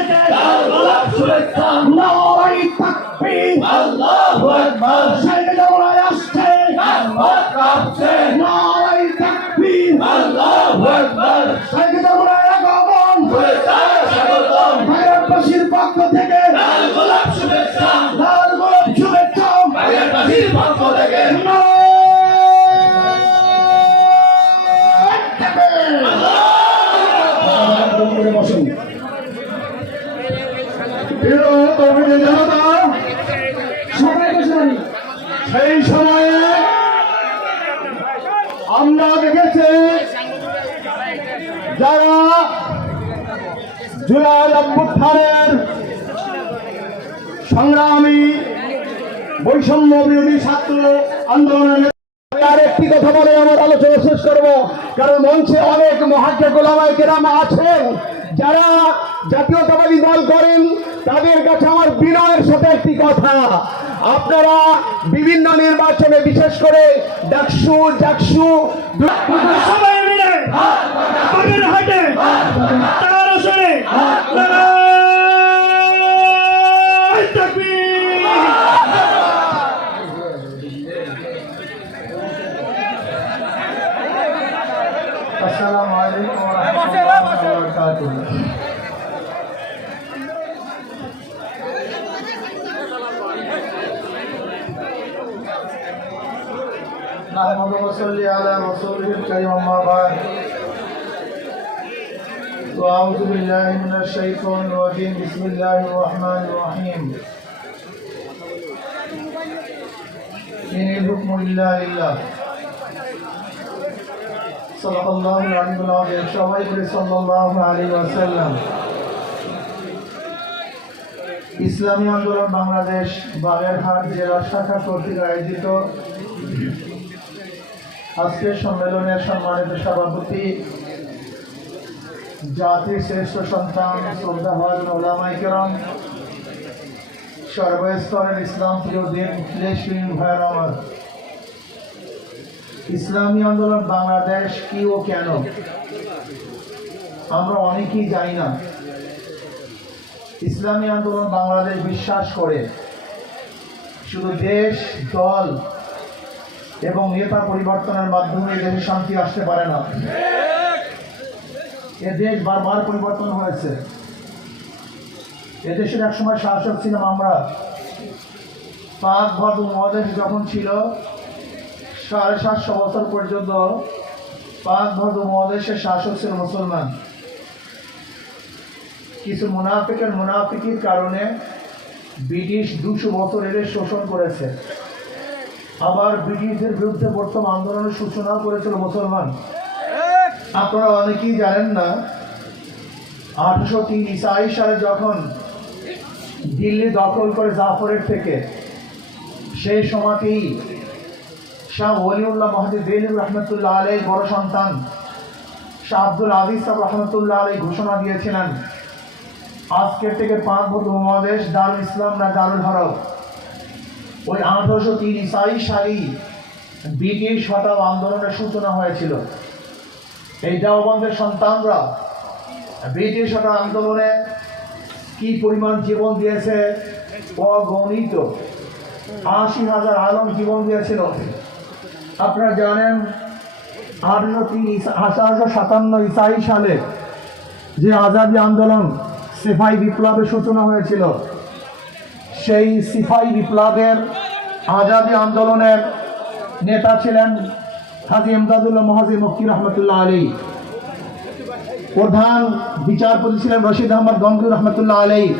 থেকে নারায়ে তাকবীর, আল্লাহু আকবার। শহীদ জামানায় আসছে কাঁপছে, নারায়ে তাকবীর, আল্লাহু আকবার। শহীদ জামানায় আগমন স্বাগতম, ভাইরাবাসীর পক্ষ থেকে লাল গোলাপ শুভেচ্ছা, লাল গোলাপ শুভেচ্ছা ভাইরাবাসীর পক্ষ থেকে। সেই সময়ে আমরা দেখেছি যারা জুলাই অভ্যুত্থানের সংগ্রামী বৈষম্য বিরোধী ছাত্র আন্দোলনের আর একটি কথা বলে আমার আলোচনা শেষ করব, কারণ মঞ্চে অনেক মুহাজ্জির উলামায়ে কেরাম আছেন যারা জাতীয়তাবাদী দল করেন। তাদের কাছে আমার বিনয়ের সাথে একটি কথা, আপনারা বিভিন্ন নির্বাচনে বিশেষ করে ডাকসু জাকসু সবাই মিলে বাগেরহাটে তার আসলে নারায়ে তাকবীর। আসসালামু আলাইকুম ওয়া রাহমাতুল্লাহি ওয়া বারাকাতুহু। نحمد ونصلي على رسوله الكريم أما بعد وأعوذ بالله من الشيطان الرجيم بسم الله الرحمن الرحيم إن الحكم إلا لله صدق الله العلي العظيم সবাই বলে সাল্লাল্লাহু আলাইহি ওয়াসাল্লাম। ইসলামী আন্দোলন বাংলাদেশ বাগেরহাট জেলা শাখা কর্তৃক আয়োজিত আজকের সম্মেলনের সম্মানিত সভাপতি, জাতির শ্রেষ্ঠ সন্তান শ্রদ্ধাভাজন উলামায়ে কেরাম, সর্বস্তরের ইসলাম প্রিয় দিন মুখলেসিন ভাইয়ের আমার, ইসলামী আন্দোলন বাংলাদেশ কি ও কেন আমরা অনেকেই জানি না। ইসলামী আন্দোলন বাংলাদেশ বিশ্বাস করে শুধু দেশ, দল এবং নেতা পরিবর্তনের মাধ্যমে দেশে শান্তি আসতে পারে না। এ দেশ বারবার পরিবর্তন হয়েছে। এদেশের একসময় শাসক ছিলাম আমরা। পাক ভারত মহাদেশ যখন ছিল 750 বছর পর্যন্ত পাক ভারত মহাদেশের শাসক ছিল মুসলমান। কিছু মুনাফিকের কারণে ব্রিটিশ 200 বছর এদের শোষণ করেছে। আবার ব্রিটিশদের বিরুদ্ধে প্রথম আন্দোলনের সূচনা করেছিল মুসলমান। আপনারা অনেকেই জানেন না, 1803 ঈসাই সালে যখন দিল্লি দখল করে জাফরের থেকে, সেই সময়তেই শাহ ওলিউল্লাহ মহাজির দেলভি রহমতুল্লাহ আলাইহির বড় সন্তান শাহ আব্দুল আজিজ সাহেব রহমতুল্লাহ আলাইহি ঘোষণা দিয়েছিলেন, আজকের থেকে পাক ভারত মহাদেশ দারুল ইসলাম না দারুল হরব। ওই 1803 ঈসাই সালেই ব্রিটিশ হটাও আন্দোলনের সূচনা হয়েছিল। এই দেওবন্দের সন্তানরা ব্রিটিশ হটাও আন্দোলনে কি পরিমাণ জীবন দিয়েছে অগণিত। 80,000 আলম জীবন দিয়েছিল। আপনারা জানেন 1857 ঈসাই সালে যে আজাদি আন্দোলন সিপাহী বিপ্লবের সূচনা হয়েছিল, সেই সিপাহী বিপ্লবের আজাদি আন্দোলনের নেতা ছিলেন হাজী ইমদাদুল্লাহ মহাজির মক্কি রহমতুল্লাহ আলাইহি। প্রধান বিচারপতি ছিলেন রশিদ আহমদ গঙ্গি রহমতুল্লাহ আলাইহি।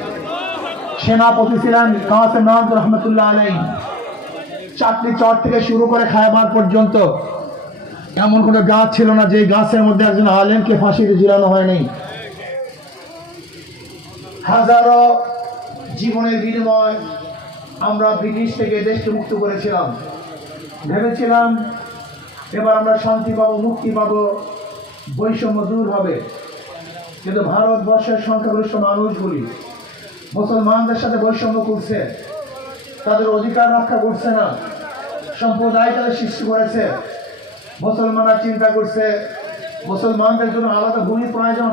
সেনাপতি ছিলেন কাসেম নানক রহমতুল্লাহ আলাইহি। চাটনি চর থেকে শুরু করে খায়বার পর্যন্ত এমন কোনো গাছ ছিল না যে গাছের মধ্যে একজন আলেমকে ফাঁসিতে ঝুলানো হয়নি। হাজারো জীবনের বিনিময় আমরা ব্রিটিশ থেকে দেশকে মুক্ত করেছিলাম। ভেবেছিলাম এবার আমরা শান্তি পাবো, মুক্তি পাবো, বৈষম্য দূর হবে। কিন্তু ভারতবর্ষের সংখ্যাগরিষ্ঠ মানুষগুলি মুসলমানদের সাথে বৈষম্য করছে, তাদের অধিকার রক্ষা করছে না, সম্প্রদায় তাদের সৃষ্টি করেছে। মুসলমানরা চিন্তা করছে মুসলমানদের জন্য আলাদা ভূমি প্রয়োজন,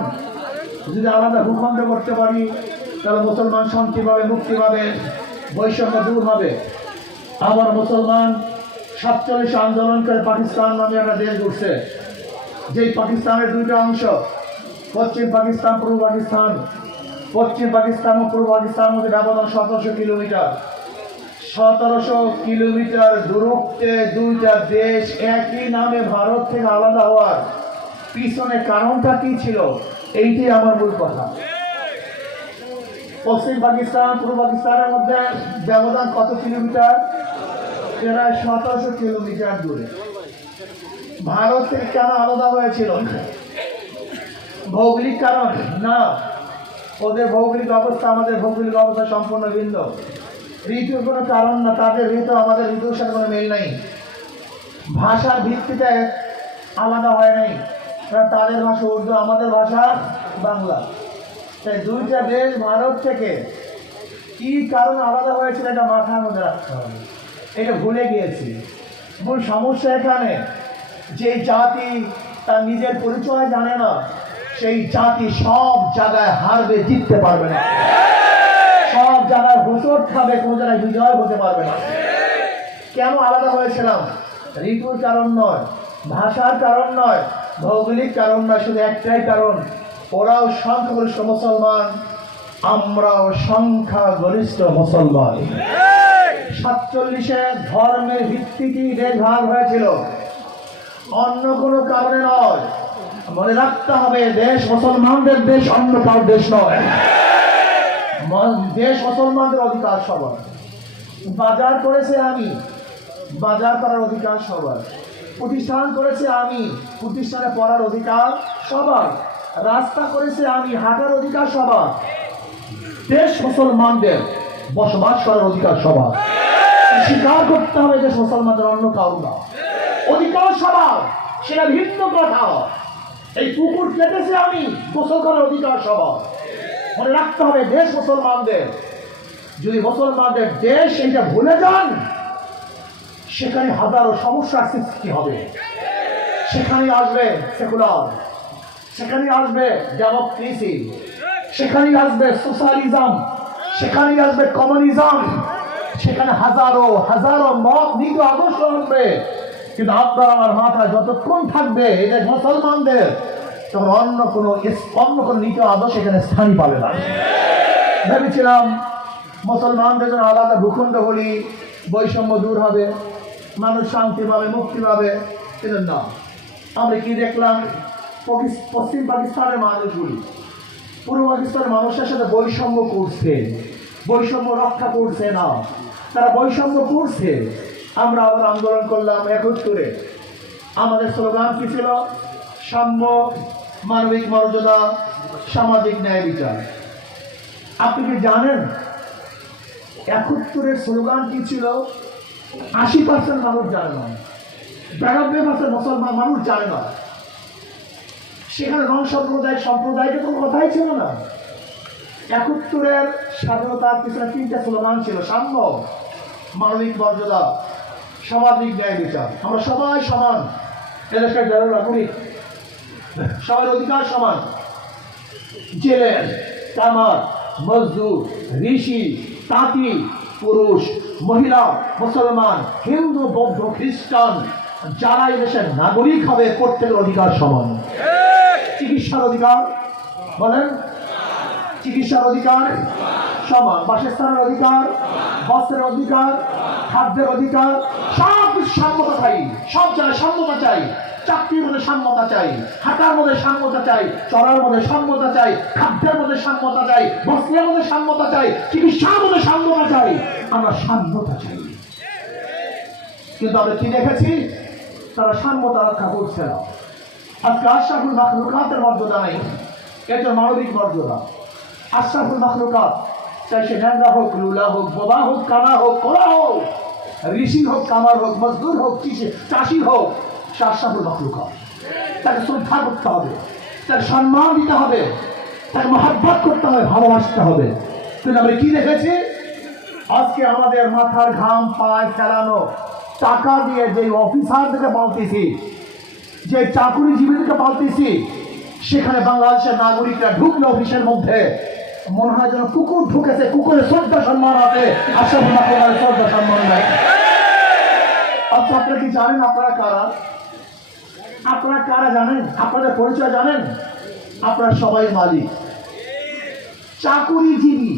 যদি আলাদা ভূখণ্ড করতে পারি তাহলে মুসলমান শান্তি পাবে, মুক্তি পাবে, বৈষম্য দূর হবে। আবার মুসলমান 47 আন্দোলন করে পাকিস্তান নামে একটা দেশ গড়ছে, যেই পাকিস্তানের দুইটা অংশ, পশ্চিম পাকিস্তান, পূর্ব পাকিস্তান। পশ্চিম পাকিস্তান ও পূর্ব পাকিস্তানের মধ্যে ব্যবধান 1700 কিলোমিটার। 1700 কিলোমিটার দূরত্বে দুইটা দেশ একই নামে ভারত থেকে আলাদা হওয়ার পিছনে কারণটা কি ছিল, এইটাই আমার মূল কথা। পশ্চিম পাকিস্তান পূর্ব পাকিস্তানের মধ্যে ব্যবধান কত কিলোমিটার? প্রায় 1700 কিলোমিটার দূরে। ভারত থেকে কেন আলাদা হয়েছিল? ভৌগোলিক কারণ না, ওদের ভৌগোলিক অবস্থা আমাদের ভৌগোলিক অবস্থা সম্পূর্ণ ভিন্ন। ঋতুর কোনো কারণ না, তাদের ঋতু আমাদের ঋতুর সাথে কোনো মিল নেই। ভাষার ভিত্তিতে আলাদা হয় নাই, কারণ তাদের ভাষা উর্দু, আমাদের ভাষা বাংলা। তাই দুইটা দেশ ভারত থেকে কি কারণে আলাদা হয়েছিল এটা মাথার মধ্যে রাখতে হবে। এটা ভুলে গিয়েছি। মূল সমস্যা এখানে, যে জাতি তার নিজের পরিচয় জানে না, সেই জাতি সব জায়গায় হারবে, জিততে পারবে না। সব জায়গায় হোঁচট খাবে, কোনো জায়গায় বিজয় হতে পারবে না। কেন আলাদা হয়েছিলাম? ঋতুর কারণ নয়, ভাষার কারণ নয়, ভৌগোলিক কারণ নয়, শুধু একটাই কারণ, ওরাও সংখ্যাগরিষ্ঠ মুসলমান, আমরাও সংখ্যাগরিষ্ঠ মুসলমান। 47-এ ধর্মের ভিত্তিতেই দেশ ভাগ হয়েছিল, অন্য কোনো কারণে নয়। মনে রাখতে হবে, দেশ মুসলমানদের দেশ, অন্য কারোর দেশ নয়। দেশ মুসলমানদের অধিকার সবার। বাজার করেছে আমি, বাজার করার অধিকার সবার। প্রতিষ্ঠান করেছে আমি, প্রতিষ্ঠানে পড়ার অধিকার সবার। রাস্তা করেছে আমি, হাঁটার অধিকার সবার। দেশ মুসলমানদের, বসবাস করার অধিকার সবার। স্বীকার করতে হবে দেশ মুসলমানদের, অন্য কারো না। অধিকার সবার, সেটা ভিন্ন কথা। এই পুকুর কেটেছে আমি, গোসল করার অধিকার সবার। মনে রাখতে হবে, দেশ মুসলমানদের। যদি মুসলমানদের দেশ এটা ভুলে যান, সেখানে হাজারো সমস্যার সৃষ্টি হবে। সেখানে আসবে সেকুলার, সেখানে আসবে ডেমোক্রেসি, সেখানে আসবে সোশ্যালিজম, সেখানে আসবে কমিউনিজম, সেখানে হাজারো হাজারো মত নীতি আদর্শ আসবে। কিন্তু আপনার আমার মাথা যতক্ষণ থাকবে এটা মুসলমানদের, তখন অন্য কোনো নীতি আদর্শ এখানে স্থানই পাবে না। ভেবেছিলাম মুসলমানদের জন্য আলাদা ভূখণ্ড হলি বৈষম্য দূর হবে, মানুষ শান্তি পাবে, মুক্তি পাবে। কিন্তু না, আমরা কি দেখলাম? পশ্চিম পাকিস্তানের মানুষগুলি পূর্ব পাকিস্তানের মানুষের সাথে বৈষম্য করছে, বৈষম্য রক্ষা করছে না, তারা বৈষম্য করছে। আমরা আবার আন্দোলন করলাম 71-এ। আমাদের স্লোগান কি ছিল? সাম্য, মানবিক মর্যাদা, সামাজিক ন্যায় বিচার। আপনি কি জানেন 71-এর স্লোগান কি ছিল? 80% মানুষ জানে না, 92% মুসলমান মানুষ জানে না। সেখানে সম্প্রদায়টা কোনো কথাই ছিল না। 71-এর স্বাধীনতার পিছনে 3টা স্লোগান ছিল: সাম্য, মানবিক মর্যাদা, সামাজিক ন্যায় বিচার। আমরা সবাই সমান, এদেশের নাগরিক, সবার অধিকার সমান। জেলের, কামার, মজদুর, ঋষি, তাঁতি, পুরুষ, মহিলা, মুসলমান, হিন্দু, বৌদ্ধ, খ্রিস্টান, যারা এই দেশের নাগরিক হবে, প্রত্যেকের অধিকার সমান। চিকিৎসার অধিকার বলেন, চিকিৎসার অধিকার সমান। বাসস্থানের অধিকার, বস্ত্রের অধিকার, খাদ্যের অধিকার, সব সাম্যতা চাই। সব জায়গায় সাম্যতা চাই। চাকরির মধ্যে সাম্যতা চাই, হাঁটার মধ্যে সাম্যতা চাই, চলার মধ্যে সাম্যতা চাই, খাদ্যের মধ্যে সাম্যতা চাই, বস্ত্রের মধ্যে সাম্যতা চাই, চিকিৎসার মধ্যে সাম্যতা চাই। আমরা সাম্যতা চাই। কিন্তু আমরা কি দেখেছি? তারা সাম্যতা রক্ষা করছে না। আজকে আশরাফুল মাখলুকাতের মর্যাদা নেই, এটা মানবিক মর্যাদা। আশরাফুল মাখলুকাত, চাই সে ন্যাংরা হোক, লুলা হোক, বোবা হোক, কানা হোক, কোলা হোক, ঋষি হোক, কামার হোক, মজদুর হোক, চাষি হোক, সে আশরাফুল মাখলুকাত। তাকে শ্রদ্ধা করতে হবে, তাকে সম্মান দিতে হবে, তাকে মহব্বত করতে হবে, ভালোবাসতে হবে। কিন্তু আমরা কি দেখেছি? আজকে আমাদের মাথার ঘাম পায় ফেলানো টাকা দিয়ে যে অফিসারদেরকে পালতেছি, যে চাকুরিজীবীদেরকে পালতেছি, সেখানে বাংলাদেশের নাগরিকরা ঢুকলো অফিসের মধ্যে, মনে হয় যেন কুকুর ঢুকেছে, কুকুরের শ্রদ্ধা সম্মান আছে, শ্রদ্ধা সম্মান নাই। আচ্ছা, আপনারা কি জানেন আপনারা কারা? আপনারা কারা জানেন? আপনাদের পরিচয় জানেন? আপনারা সবাই মালিক। চাকুরিজীবী,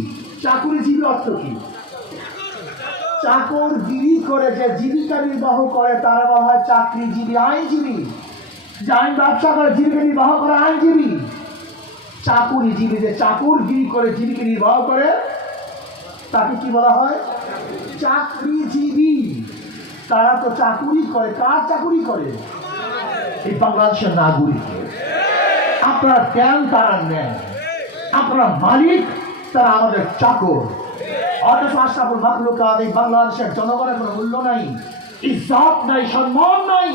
চাকুরিজীবী অর্থ কি? চাকরগিরি করে যে জীবিকা নির্বাহ করে তারা বলা হয় চাকরিজীবী। আইনজীবী, যে আইন ব্যবসা করে জীবিকা নির্বাহ করে আইনজীবী। চাকুরিজীবী যে চাকরগিরি করে জীবিকা নির্বাহ করে তাকে কি বলা হয়? চাকরিজীবী। তারা তো চাকুরি করে। কার চাকুরি করে? এই বাংলাদেশের নাগরিক। আপনারা জ্ঞান, তারা নেন। আপনারা মালিক, তারা আমাদের চাকর। অথচ আশরাফুল মাখলুকাত এই বাংলাদেশের জনগণের কোনো মূল্য নাই, ইজ্জত নাই, সম্মান নাই।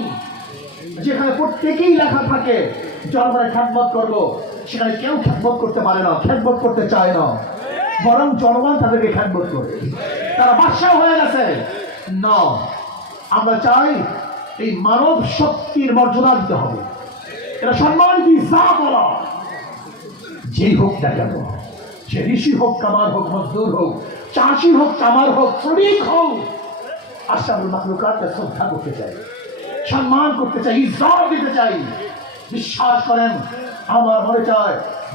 যেখানে প্রত্যেকেই লেখা থাকে জনগণের খেদমত করবো, সেখানে কেউ খেদমত করতে পারে না, খেদমত করতে চায় না, বরং জনগণ তাদেরকে খেদমত করে। তারা বাদশা হয়ে গেছে। না, আমরা চাই এই মানব শক্তির মর্যাদা দিতে হবে। এটা সম্মানিত যা বলা যেই হোক না কেন, সে ঋষি হোক, কামার হোক, মজদুর হোক, চাষি হোক, কামার হোক, শ্রমিক হোক, আশরাফুল মাখলুকাতকে শ্রদ্ধা করতে চাই, সম্মান করতে চাই, ইজ্জত দিতে চাই। বিশ্বাস করেন, আমার মনে চায়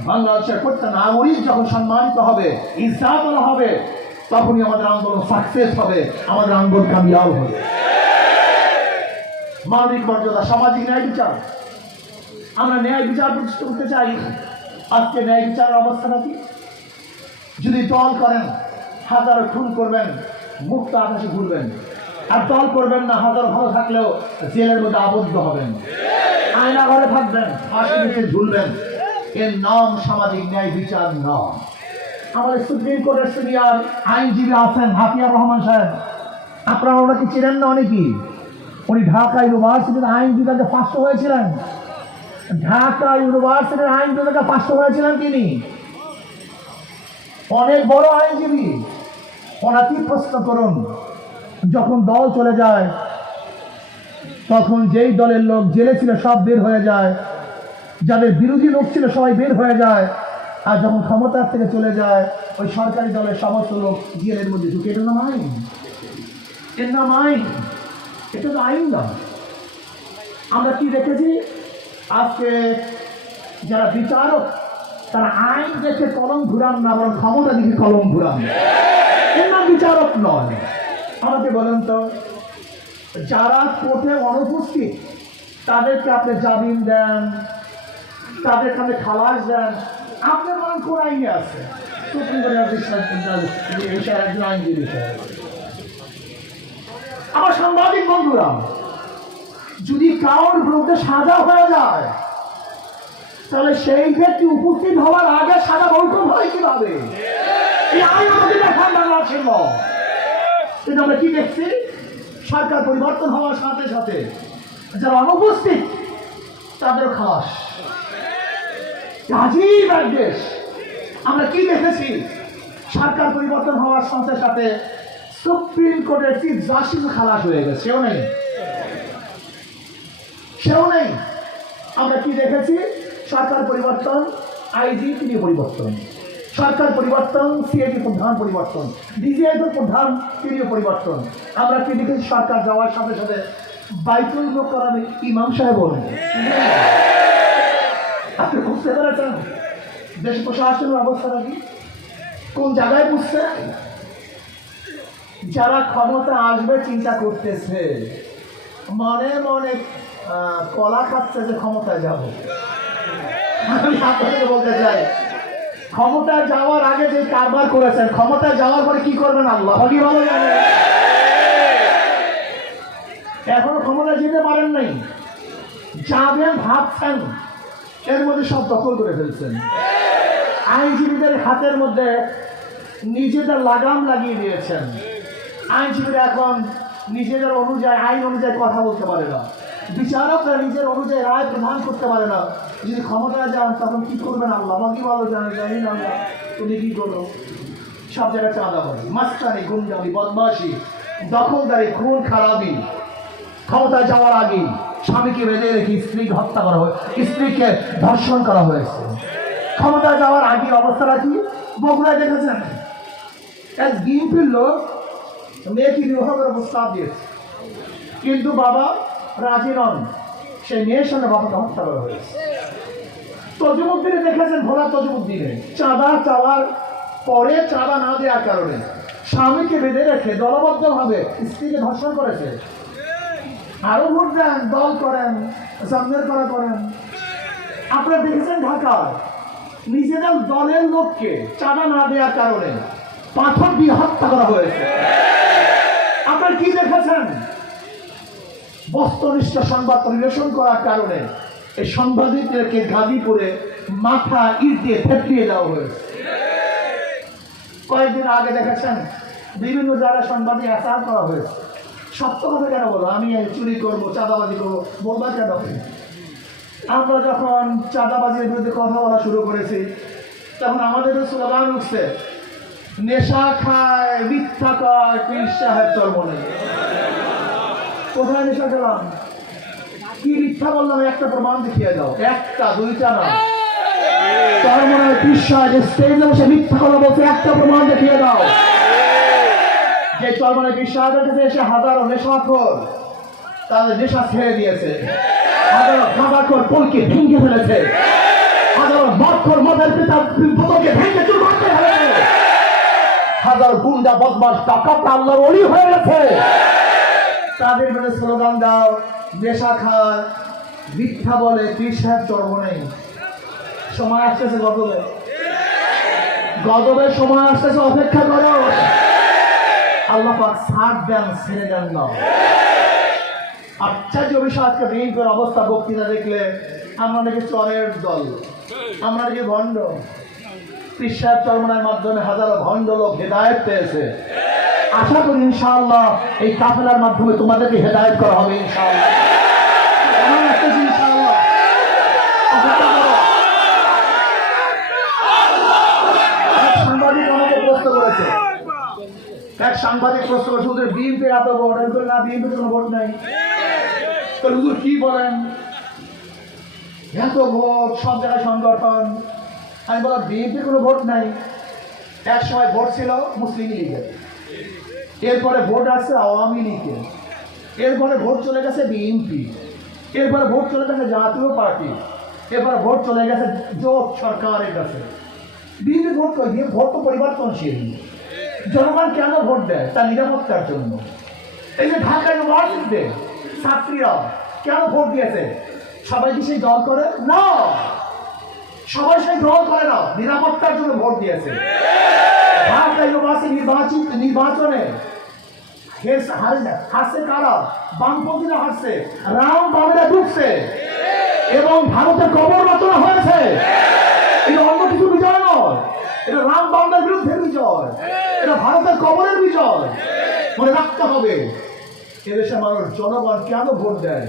বাংলাদেশের প্রত্যেক নাগরিক যখন সম্মানিত হবে, ইজ্জত হবে, তখনই আমাদের আন্দোলন সাকসেস হবে, আমাদের আন্দোলন কামিয়াব হবে। মানবিক মর্যাদা, সামাজিক ন্যায় বিচার, আমরা ন্যায় বিচার প্রতিষ্ঠা করতে চাই। আজকে ন্যায় বিচারের অবস্থাটা কি? যদি দল করেন, হাজারো খুন করবেন, মুক্ত আকাশে ঘুরবেন, আর দল করবেন না, হাজার ভালো থাকলেও জেলের মধ্যে আবদ্ধ হবেন, আয়না ঘরে থাকবেন, ফাঁসি নিচে ঝুলবেন। এর নাম সামাজিক ন্যায় বিচার নয়। আমাদের সুপ্রিম কোর্টের সিনিয়র আইনজীবী আছেন হাফিয়ার রহমান সাহেব, আপনারা ওনাকে চিনেন না অনেকেই। উনি ঢাকা ইউনিভার্সিটির আইন বিভাগে ফার্স্ট হয়েছিলেন। ঢাকা ইউনিভার্সিটির আইন বিভাগে ফার্স্ট হয়েছিলেন তিনি। অনেক বড় আইনজীবী। ওনাকে প্রশ্ন করুন, যখন দল চলে যায় তখন যেই দলের লোক জেলে ছিল সব বের হয়ে যায়, যাদের বিরোধী লোক ছিল সবাই বের হয়ে যায়, আর যখন ক্ষমতার থেকে চলে যায় ওই সরকারি দলের সমস্ত লোক জেলের মধ্যে ঢুকে। এটার নাম আইন? এর নাম আইন? এটা তো আইন না। আমরা কি দেখেছি, আজকে যারা বিচারক তারা আইন দেখে কলম ঘুরান না, বরং ক্ষমতা দেখে কলম ঘুরান। এর নাম বিচারক নয়। আমাকে বলেন তো, যারা কোর্টে অনুপস্থিত তাদেরকে আপনি জামিন দেন, তাদেরকে আপনি খালাস দেন, আপনি বলেন কোন আইনে আছে? সুপ্রিম কোর্টের একজন আইনজীবী সাহেব। আমার সাংবাদিক বন্ধুরা, যদি কারোর বিরুদ্ধে সাজা হয়ে যায় তাহলে সেই ব্যক্তি উপস্থিত হওয়ার আগে সাজা বৈঠক হয় কিভাবে? এই আইন আমাদের দেখান বাংলাদেশের ল। কিন্তু আমরা কি দেখছি, সরকার পরিবর্তন হওয়ার সাথে সাথে যারা অনুপস্থিত তাদের খালাস। আজীব এক দেশ। আমরা কি দেখেছি, সরকার পরিবর্তন হওয়ার সাথে সাথে সুপ্রিম কোর্টের চিফ জাস্টিস খালাস হয়ে গেছে, সেও নেই, সেও নেই। আমরা কি দেখেছি, সরকার পরিবর্তন, আইজি তিনি পরিবর্তন, সরকার পরিবর্তন, সিআইডি প্রধান পরিবর্তন, ডিজিআই প্রধান তিনিও পরিবর্তন। আমরা কি দেখেছি, সরকার যাওয়ার সাথে সাথে বাইতুল মোকাররমে ইমাম সাহেব বলেন। আপনি বুঝতে পেরেছেন দেশ প্রশাসনের অবস্থাটা কি, কোন জায়গায় বুঝছে? যারা ক্ষমতা আসবে চিন্তা করতেছে, মনে মনে কলা খাচ্ছে যে ক্ষমতায় যাব। আমি আপনাদের বলতে চাই, ক্ষমতায় যাওয়ার আগে যে কারবার করেছেন, ক্ষমতায় যাওয়ার পরে কি করবেন আল্লাহ ভালো জানে। এখনো ক্ষমতায় যেতে পারেন নাই, যাবেন ভাবছেন, এর মধ্যে সব দখল করে ফেলছেন। আইনজীবীদের হাতের মধ্যে নিজেদের লাগাম লাগিয়ে দিয়েছেন। আইনজীবীরা এখন নিজেদের অনুযায়ী, আইন অনুযায়ী কথা বলতে পারে না, বিচারকরা নিজের অনুযায়ী রায় প্রদান করতে পারে না। যদি ক্ষমতায় যান তখন কি করবেন আল্লাহ কি ভালো জানে, জানি না আমরা। তুমি কি করো? সব জায়গায় চাঁদাবাজি, মাস্তানি, গুন্ডামি, বদমাশি, দখলদারি, খুন খারাপি। ক্ষমতায় যাওয়ার আগে স্বামীকে বেঁধে রেখে স্ত্রীকে হত্যা করা হয়েছে, স্ত্রীকে ধর্ষণ করা হয়েছে। ক্ষমতা যাওয়ার আগে অবস্থাটা কি বগুড়ায় দেখেছেন, এক বিএনপির লোক মেয়েকে বিবাহ করে প্রস্তাব দিয়েছে, কিন্তু বাবা রাজি নন, সেই মেয়ের সঙ্গে বাবাকে হত্যা করা হয়েছে। তজুমুদ্দিনে দেখেছেন, ভোলা তজুমুদ্দিনে চাঁদা চাওয়ার পরে চাঁদা না দেওয়ার কারণে স্বামীকে বেঁধে রেখে দলবদ্ধভাবে স্ত্রীকে ধর্ষণ করেছে। আরো ভোট দেন, দল করেন, জামনের করা করেন। আপনারা দেখেছেন ঢাকার নিজেদের দলের লোককে চাঁদা না দেওয়ার কারণে পাথর দিয়ে হত্যা করা হয়েছে। আপনারা কি দেখেছেন, বস্তুনিষ্ঠ সংবাদ পরিবেশন করার কারণে এই সাংবাদিকদেরকে গাজীপুরে মাথা ইট দিয়ে থেতলিয়ে দেওয়া হয়েছে। কয়েকদিন আগে দেখেছেন বিভিন্ন জায়গায় সাংবাদিক এসার করা হয়েছে। সত্য কথা কেন বলো, আমি চুরি করবো, চাঁদাবাজি করবো, বলবা কেন? আমরা যখন চাঁদাবাজির বিরুদ্ধে কথা বলা শুরু করেছি তখন আমাদের স্লোগান উঠছে, নেশা খায়, মিথ্যা খায়, পীর সাহেব চর্ম নেই। কোথায় নেশা খেলাম, কি মিথ্যা বললাম, একটা প্রমাণ দেখিয়ে দাও, একটা দুইটা না। তার মনে হয় পীর সাহেব স্টেজে বসে মিথ্যা কথা বলছে, একটা প্রমাণ দেখিয়ে দাও। যে চরমনে পীর সাহেবের কাছে এসে হাজারো নেশাখোর তাদের নেশা ছেড়ে দিয়েছে, হাজারো গাঁজাখোর পোলকে ভেঙে ফেলেছে, হাজারো মদখোর মদের পিতার বোতলকে ভেঙে চুরমার করে ফেলেছে, হাজারো গুন্ডা বদমাশ ডাকাত আল্লাহর ওলি হয়ে গেছে। তাদের বিরুদ্ধে স্লোগান দাও, নেশা খায়, মিথ্যা বলে, পীর সাহেব চর্ম নেই। সময় আসতেছে গজবে, গজবের সময় আসতেছে, অপেক্ষা করো। আল্লাহ পাক ছাড় দেন, ছেড়ে দেন না। আশ্চর্য বিষয়, আজকে বিএনপির অবস্থা বক্তৃতা দেখলে আমরা নাকি চরের দল, আমরা নাকি ভণ্ড। পীর সাহেব চরমনের মাধ্যমে হাজারো ভণ্ড লোক হেদায়েত পেয়েছে। আশা করি ইনশাআল্লাহ এই কাফেলার মাধ্যমে তোমাদেরকে হেদায়েত করা হবে ইনশাআল্লাহ। ইনশাআল্লাহ সাংবাদিক আমাকে প্রশ্ন করেছে, এক সাংবাদিক প্রশ্ন করেছে, হুজুর বিএনপি এত ভোট, আমি বলি না, বিএনপির কোনো ভোট নাই। তো হুজুর কি বলেন, এত ভোট, সব জায়গায় সংগঠন। আমি বললাম বিএনপির কোনো ভোট নাই। এক সময় ভোট ছিল মুসলিম লীগের, এরপরে ভোট আসছে আওয়ামী লীগের, এরপরে ভোট চলে গেছে বিএনপি, এরপরে ভোট চলে গেছে জাতীয় পার্টি, এরপরে ভোট চলে গেছে জোট সরকারের কাছে। বিএনপি ভোট করে দিয়ে, ভোট তো পরিবর্তনশীল। জনগণ কেন ভোট দেয়? তার নিরাপত্তার জন্য। এই যে ঢাকা ইউনিভার্সিটিতে ছাত্রীরা কেন ভোট দিয়েছে? সবাই কি সেই দল করে না, সবাই সেই দল করে না, নিরাপত্তার জন্য ভোট দিয়েছে। ঢাকা ইউনিভার্সিটি নির্বাচনে হারছে কারা? বামপন্থীরা হারছে, রাম বামেরা ঢুকছে এবং ভারতের কবর রচনা হয়েছে। এটা অন্য কিছু বিজয় নয়, এটা রাম বামের বিরুদ্ধে বিজয়, এটা ভারতের কবরের বিজয়। মনে রাখতে হবে, এদেশের মানুষ, জনগণ কেন ভোট দেয়?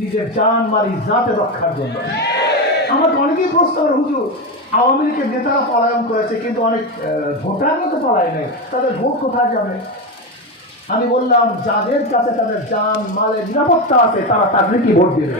নিজের জান মাল ইজ্জত রক্ষার জন্য। আমাকে অনেকেই প্রশ্ন করে, হুজুর আওয়ামী লীগের নেতারা পলায়ন করেছে, কিন্তু অনেক ভোটাররা তো পলায় নেই, তাদের ভোট কোথায় যাবে? আমি বললাম, যাদের কাছে তাদের জান মালের নিরাপত্তা আছে তারা তাদেরকে ভোট দেবে।